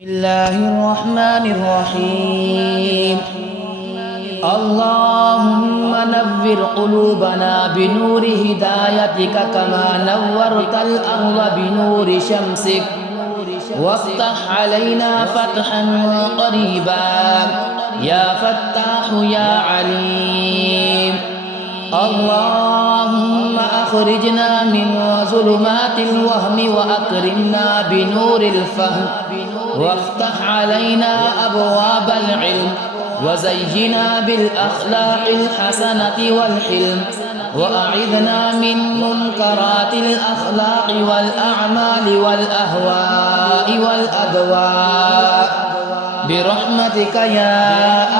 بسم الله الرحمن الرحيم. اللهم نور قلوبنا بنور هدايتك كما نورت الأرض بنور شمسك، وافتح علينا فتحا قريبا يا فتاح يا عليم. اللهم أخرجنا من ظلمات الوهم وأكرمنا بنور الفهم، وافتح علينا أبواب العلم، وزينا بالأخلاق الحسنة والحلم، وأعذنا من منكرات الأخلاق والأعمال والأهواء والأدواء برحمتك يا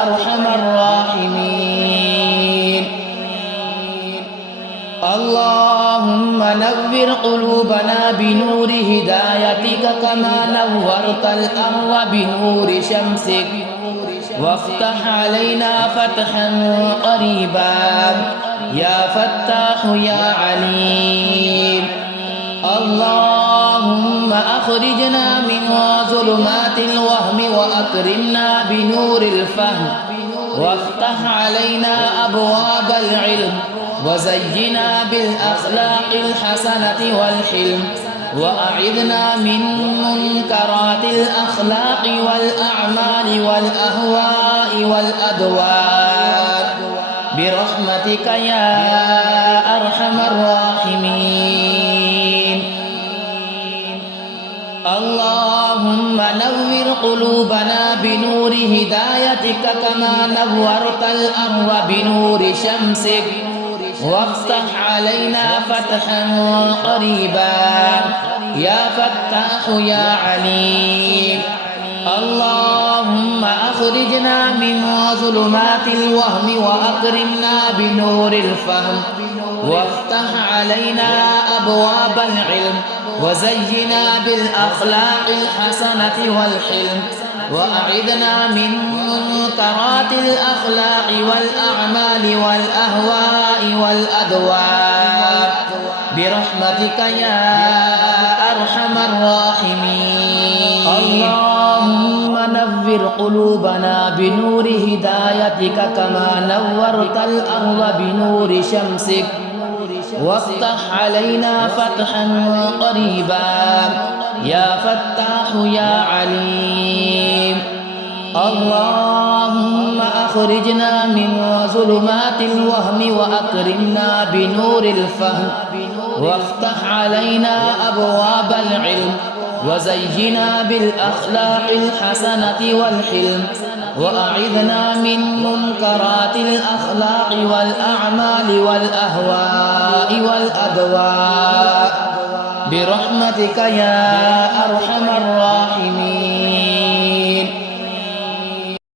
أرحم الراحمين. اللهم نور قلوبنا بنور هدايتك كما نورت الأرض بنور شمسك، وافتح علينا فتحا قريبا يا فتاح يا عليم. اللهم أخرجنا من ظلمات الوهم وأكرمنا بنور الفهم، وافتح علينا أبواب العلم، وزينا بالأخلاق الحسنة والحلم، وأعذنا من منكرات الأخلاق والأعمال والأهواء والأدواء برحمتك يا أرحم الراحمين. اللهم نور قلوبنا بنور هدايتك كما نورت الأرض بنور شمسك، وافتح علينا فتحا قريبا يا فتاح يا عليم. اللهم أخرجنا من ظلمات الوهم وأكرمنا بنور الفهم، وافتح علينا أبواب العلم، وزينا بالأخلاق الحسنة والحلم، وأعذنا من منكرات الأخلاق والأعمال والأهواء والأدواء برحمتك يا أرحم الراحمين. اللهم نور قلوبنا بنور هدايتك كما نورت الأرض بنور شمسك، وافتح علينا فتحا قريبا يا فتاح يا عليم. اللهم أخرجنا من ظلمات الوهم وأكرمنا بنور الفهم، وافتح علينا أبواب العلم، وزينا بالأخلاق الحسنة والحلم، وأعذنا من منكرات الأخلاق والأعمال والأهواء والأدواء برحمتك يا أرحم الراحمين.